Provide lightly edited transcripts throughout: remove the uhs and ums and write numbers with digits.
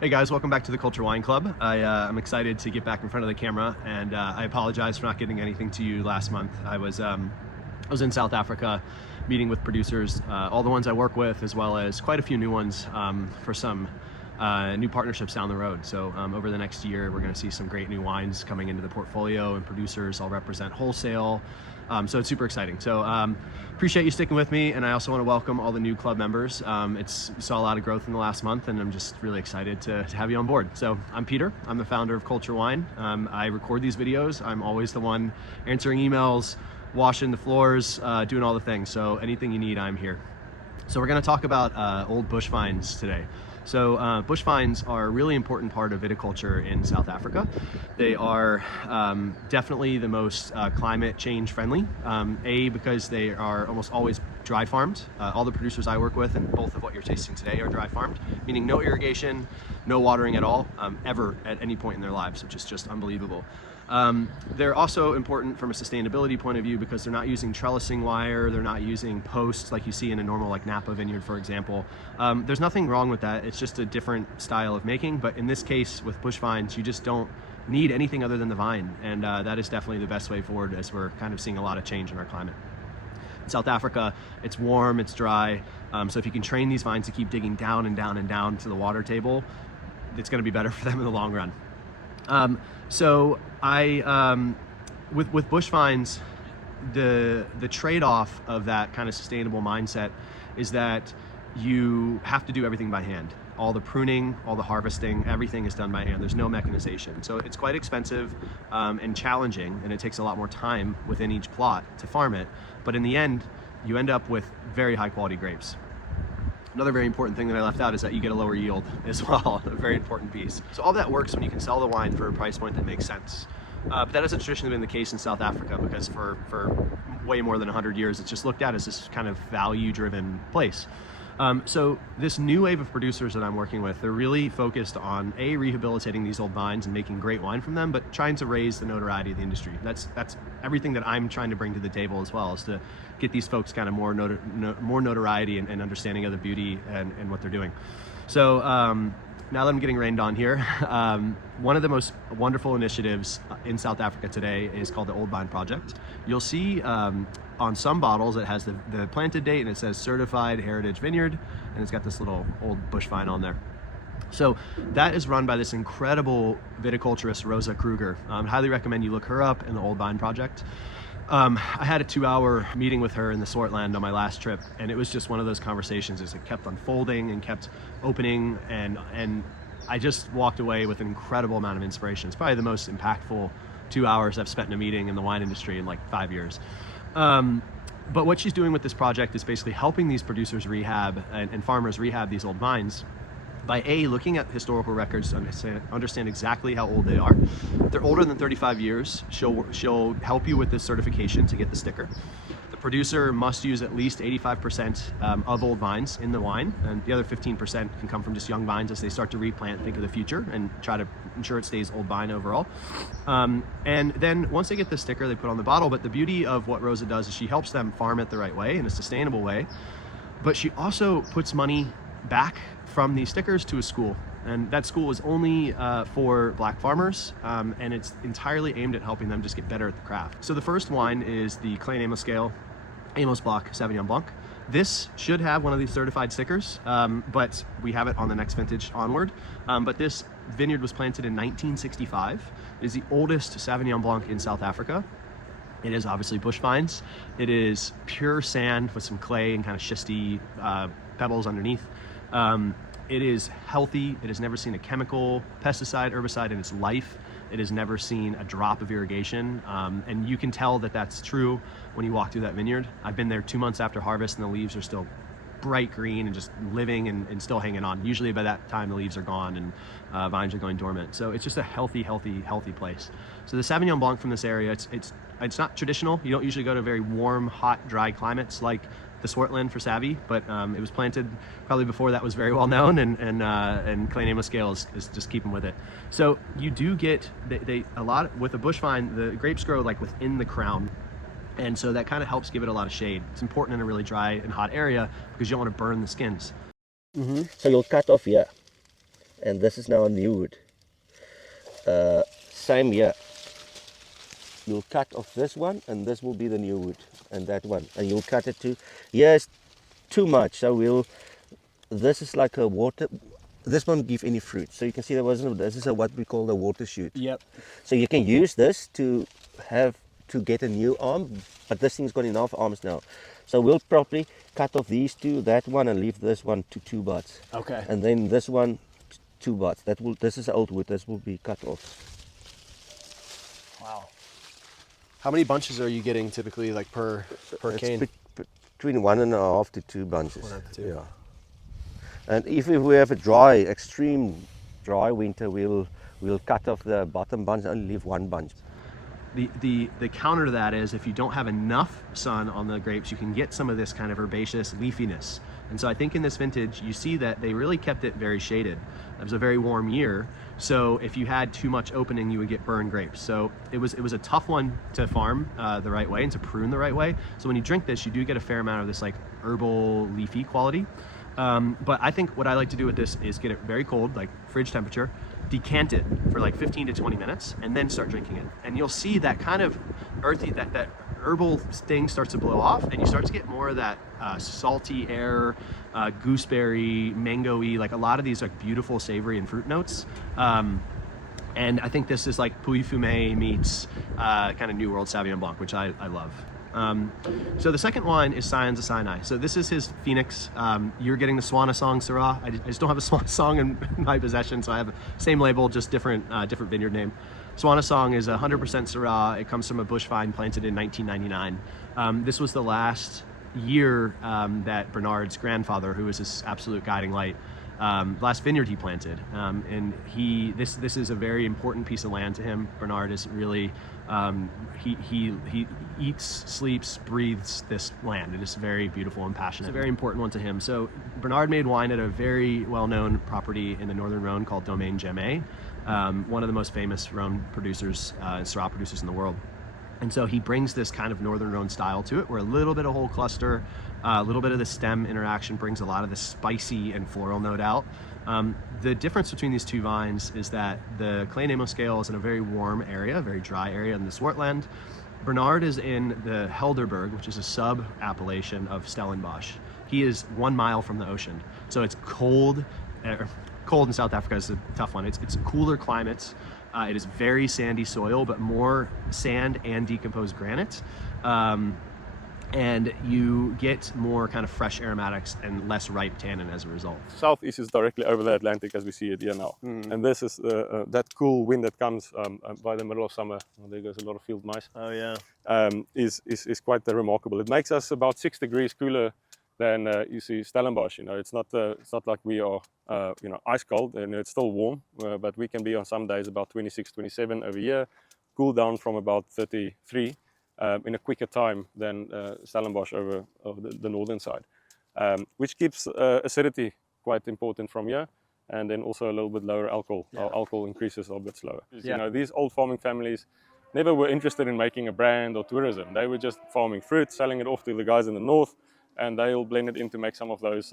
Hey guys, welcome back to the Culture Wine Club. I'm excited to get back in front of the camera, and I apologize for not getting anything to you last month. I was in South Africa meeting with producers, all the ones I work with, as well as quite a few new ones for some new partnerships down the road. So over the next year, we're going to see some great new wines coming into the portfolio and producers. I'll represent wholesale. So it's super exciting. So appreciate you sticking with me, and I also want to welcome all the new club members. Saw a lot of growth in the last month, and I'm just really excited to have you on board. So I'm Peter. I'm the founder of Culture Wine. I record these videos. I'm always the one answering emails, washing the floors, doing all the things. So anything you need, I'm here. So we're going to talk about old bush vines today. So bush vines are a really important part of viticulture in South Africa. They are definitely the most climate change friendly, because they are almost always dry farmed. All the producers I work with, and both of what you're tasting today, are dry farmed, meaning no irrigation, no watering at all, ever at any point in their lives, which is just unbelievable. They're also important from a sustainability point of view because they're not using trellising wire, they're not using posts like you see in a normal Napa vineyard, for example. There's nothing wrong with that, it's just a different style of making, but in this case with bush vines, you just don't need anything other than the vine, and that is definitely the best way forward as we're kind of seeing a lot of change in our climate. In South Africa, it's warm, it's dry, so if you can train these vines to keep digging down and down and down to the water table, it's going to be better for them in the long run. With bush vines, the trade-off of that kind of sustainable mindset is that you have to do everything by hand. All the pruning, all the harvesting, everything is done by hand. There's no mechanization. So it's quite expensive and challenging, and it takes a lot more time within each plot to farm it. But in the end, you end up with very high quality grapes. Another very important thing that I left out is that you get a lower yield as well, a very important piece. So all that works when you can sell the wine for a price point that makes sense. But that hasn't traditionally been the case in South Africa because for way more than 100 years, it's just looked at as this kind of value-driven place. So this new wave of producers that I'm working with, they're really focused on rehabilitating these old vines and making great wine from them, but trying to raise the notoriety of the industry. That's everything that I'm trying to bring to the table as well, is to get these folks kind of more notoriety and understanding of the beauty and what they're doing. So now that I'm getting rained on here, one of the most wonderful initiatives in South Africa today is called the Old Vine Project. You'll see on some bottles it has the planted date and it says Certified Heritage Vineyard, and it's got this little old bush vine on there. So that is run by this incredible viticulturist, Rosa Kruger. Highly recommend you look her up in the Old Vine Project. I had a 2-hour meeting with her in the Swartland on my last trip, and it was just one of those conversations as it kept unfolding and kept opening, and I just walked away with an incredible amount of inspiration. It's probably the most impactful 2 hours I've spent in a meeting in the wine industry in like 5 years. But what she's doing with this project is basically helping these producers rehab and farmers rehab these old vines by looking at historical records to understand exactly how old they are. If they're older than 35 years, she'll help you with this certification to get the sticker. The producer must use at least 85% of old vines in the wine, and the other 15% can come from just young vines as they start to replant, think of the future, and try to ensure it stays old vine overall. And then once they get the sticker, they put on the bottle, but the beauty of what Rosa does is she helps them farm it the right way, in a sustainable way, but she also puts money back from these stickers to a school, and that school is only for black farmers, and it's entirely aimed at helping them just get better at the craft. So the first wine is the Klein Amoskuil Amos Block Sauvignon Blanc. This should have one of these certified stickers, but we have it on the next vintage onward. But this vineyard was planted in 1965. It is the oldest Sauvignon Blanc in South Africa. It is obviously bush vines. It is pure sand with some clay and kind of schisty pebbles underneath. It is healthy. It has never seen a chemical, pesticide, herbicide in its life. It has never seen a drop of irrigation. And you can tell that that's true when you walk through that vineyard. I've been there 2 months after harvest and the leaves are still bright green and just living and still hanging on. Usually by that time the leaves are gone and vines are going dormant. So it's just a healthy place. So the Sauvignon Blanc from this area, it's not traditional. You don't usually go to very warm, hot, dry climates like the Swartland for Savvy, but it was planted probably before that was very well known, and Klein Amoskuil is just keeping with it. So you do get a lot with a bush vine. The grapes grow like within the crown, and so that kind of helps give it a lot of shade. It's important in a really dry and hot area because you don't want to burn the skins. So you'll cut off here, and this is now a new wood. Same here. You'll cut off this one, and this will be the new wood, and that one, and you'll cut it to. Here's too much, so this is like a water. This won't give any fruit, so you can see this is what we call the water shoot. Yep. So you can use this to get a new arm, but this thing's got enough arms now. So we'll probably cut off these two, that one, and leave this one to 2 buds. Okay. And then this one 2 buds. This is old wood. This will be cut off. Wow. How many bunches are you getting typically, like per cane? Between 1.5 to 2 bunches. 1.5 to 2. Yeah. And if we have a extreme dry winter, we'll cut off the bottom bunch and only leave 1 bunch. The counter to that is if you don't have enough sun on the grapes, you can get some of this kind of herbaceous leafiness. And so I think in this vintage, you see that they really kept it very shaded. It was a very warm year. So if you had too much opening, you would get burned grapes. So it was a tough one to farm the right way and to prune the right way. So when you drink this, you do get a fair amount of this like herbal leafy quality. But I think what I like to do with this is get it very cold, like fridge temperature, decant it for like 15 to 20 minutes, and then start drinking it. And you'll see that kind of earthy, that herbal sting starts to blow off, and you start to get more of that salty air, gooseberry, mango-y, like a lot of these like beautiful savory and fruit notes. And I think this is like Puy Fumé meets kind of New World Sauvignon Blanc, which I love. So the second wine is Scions of Sinai. So this is his Phoenix. You're getting the Swanesang Syrah. I just don't have a Swanesang in my possession, so I have the same label, just different vineyard name. Swanesang is 100% Syrah. It comes from a bush vine planted in 1999. This was the last year that Bernard's grandfather, who was his absolute guiding light, last vineyard he planted, and this is a very important piece of land to him. Bernard is really he eats, sleeps, breathes this land. It is very beautiful and passionate. It's a very important one to him. So Bernard made wine at a very well-known property in the northern Rhone called Domaine Gemay, one of the most famous Rhone producers and Syrah producers in the world. And so he brings this kind of northern Rhone style to it, where a little bit of whole cluster, a little bit of the stem interaction brings a lot of the spicy and floral note out. The difference between these two vines is that the Klein Amoskuil is in a very warm area, very dry area in the Swartland. Bernard is in the Helderberg, which is a sub-appellation of Stellenbosch. He is 1 mile from the ocean, so it's cold. Cold in South Africa is a tough one. It's cooler climates. It is very sandy soil, but more sand and decomposed granite. And you get more kind of fresh aromatics and less ripe tannin as a result. Southeast is directly over the Atlantic as we see it here now. And this is that cool wind that comes by the middle of summer. Well, there goes a lot of field mice. Oh yeah. Is quite remarkable. It makes us about 6 degrees cooler than you see Stellenbosch. You know, it's not like we are ice cold, and it's still warm, but we can be on some days about 26, 27 over here, cool down from about 33 in a quicker time than Stellenbosch over the northern side, which keeps acidity quite important from here, and then also a little bit lower alcohol. Yeah. Our alcohol increases a bit slower. Yeah. You know, these old farming families never were interested in making a brand or tourism. They were just farming fruit, selling it off to the guys in the north, and they'll blend it in to make some of those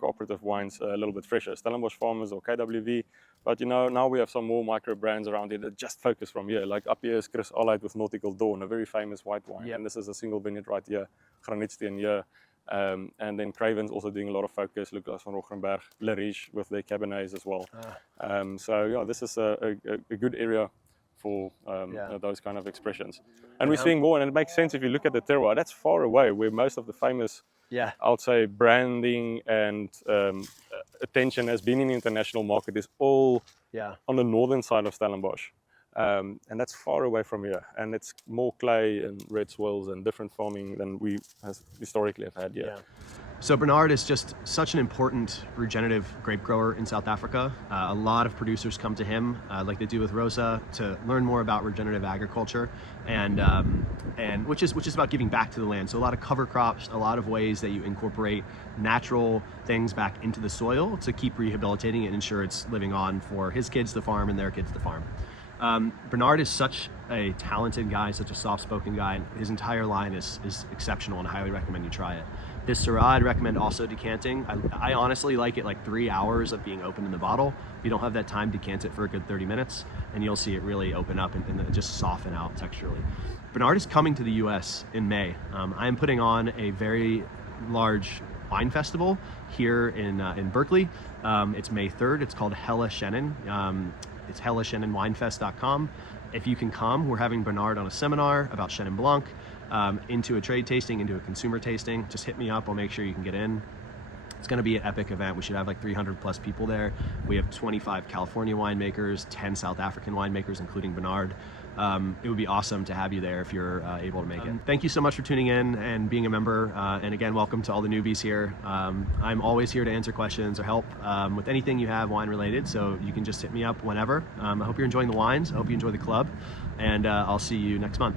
cooperative wines a little bit fresher. Stellenbosch Farmers or KWV. But you know, now we have some more micro brands around here that just focus from here. Like up here is Chris Allied with Nautical Dawn, a very famous white wine. Yep. And this is a single vineyard right here, Granitsteen here. And then Craven's also doing a lot of focus. Lucas van Roggenberg, Le Riche with their Cabernets as well. So yeah, this is a good area for those kind of expressions. And we're seeing more, and it makes sense if you look at the terroir. That's far away, where most of the famous, I would say, branding and attention has been in the international market is all on the northern side of Stellenbosch. And that's far away from here. And it's more clay and red soils and different farming than we historically have had here. Yeah. So Bernard is just such an important regenerative grape grower in South Africa. A lot of producers come to him, like they do with Rosa, to learn more about regenerative agriculture, and which is about giving back to the land. So a lot of cover crops, a lot of ways that you incorporate natural things back into the soil to keep rehabilitating it and ensure it's living on for his kids to farm and their kids to farm. Bernard is such a talented guy, such a soft-spoken guy, and his entire line is exceptional, and I highly recommend you try it. This Syrah I'd recommend also decanting. I honestly like it like 3 hours of being open in the bottle. If you don't have that time, decant it for a good 30 minutes and you'll see it really open up and just soften out texturally. Vineyard is coming to the US in May. I am putting on a very large wine festival here in Berkeley. It's May 3rd. It's called Hella Chenin. It's hellashennonwinefest.com. If you can come, we're having Bernard on a seminar about Chenin Blanc, into a trade tasting, into a consumer tasting. Just hit me up, I'll make sure you can get in. It's going to be an epic event. We should have like 300 plus people there. We have 25 California winemakers, 10 South African winemakers, including Bernard. It would be awesome to have you there if you're able to make it. Thank you so much for tuning in and being a member. And again, welcome to all the newbies here. I'm always here to answer questions or help with anything you have wine related. So you can just hit me up whenever. I hope you're enjoying the wines. I hope you enjoy the club. And I'll see you next month.